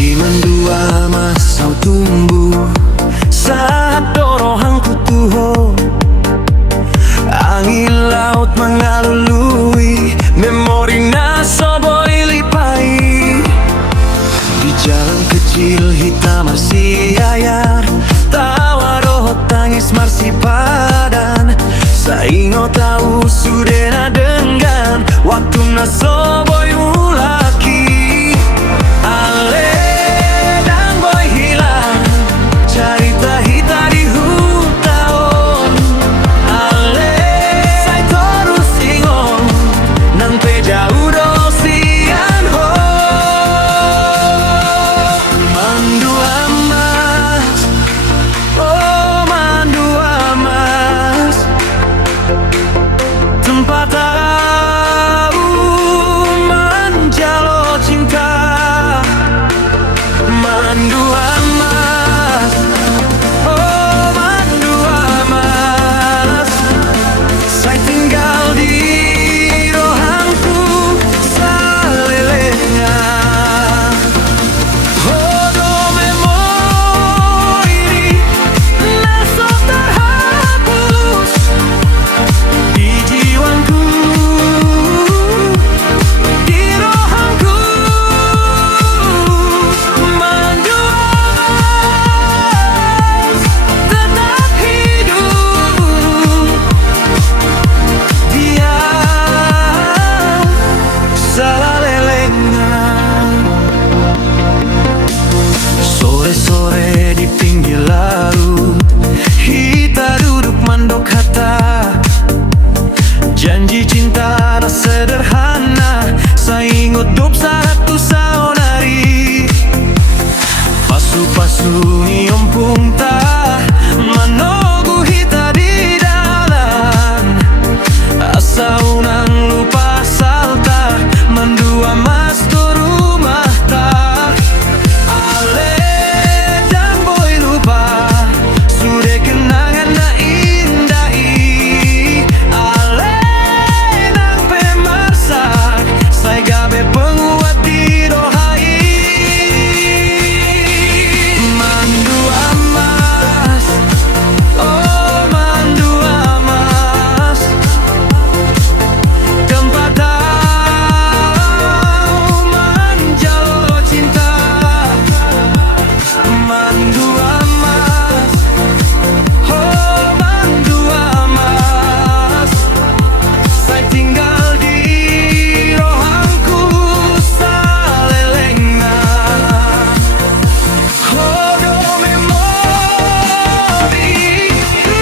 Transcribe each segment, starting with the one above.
Di mendua masau tumbuh saat dorohangku tuho. Angin laut mengalului memori nasoboi lipai. Di jalan kecil hitam marsi ayar, tawa roh tangis marsi padan. Saingo tahu sudena dengan waktu nasoboi ulaki. Ale dan boy hilang, cerita hita di hutan. Ale saya terus ingat nanti jauh dosian ho. Mandu amas, oh mandu amas, tempat tahu menjalo cinta. Mandu amas, oh mandu amas, saya tinggal di rohangku salelenya. Hodo memori nasok terhapus di jiwaku, di rohangku. Mandu amas tetap hidup, dia salalelengna. Sore-sore di pinggir laut, kita duduk mandok kata. Janji cinta na sederhana, saingot dop satu saonari. Pasu-pasu nyium punta, manogu hita di dalam. Asa unang lupa salta, mandua mas tu rumah tak. Ale dan boy lupa, sudah kenangan na indai. Ale nang pemarsak, saya gabe penguat di rohai. Mandu amas, oh mandu amas, tempat tahu menjalo cinta. Mandu amas, oh mandu amas, saya tinggal di rohangku salelengna. Hodo memori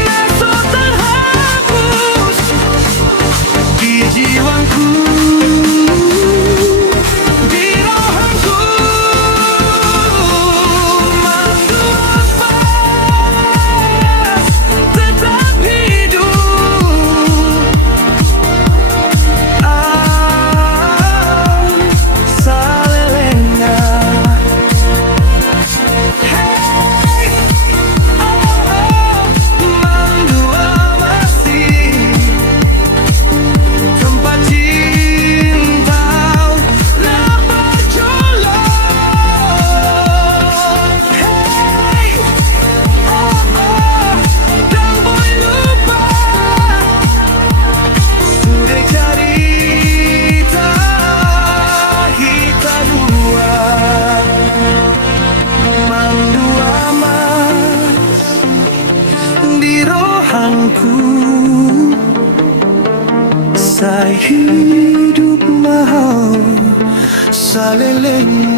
nasok terhapus di jiwaku, di rohangku. Mandu amas tetap hidup, salelengna. Hey, mandu amasi, tempat cinta nak berjolak. Hey, dan boy lupa, sudah cerita kita dua. Mandu amas di rohangku, saya hidup mau saleleng.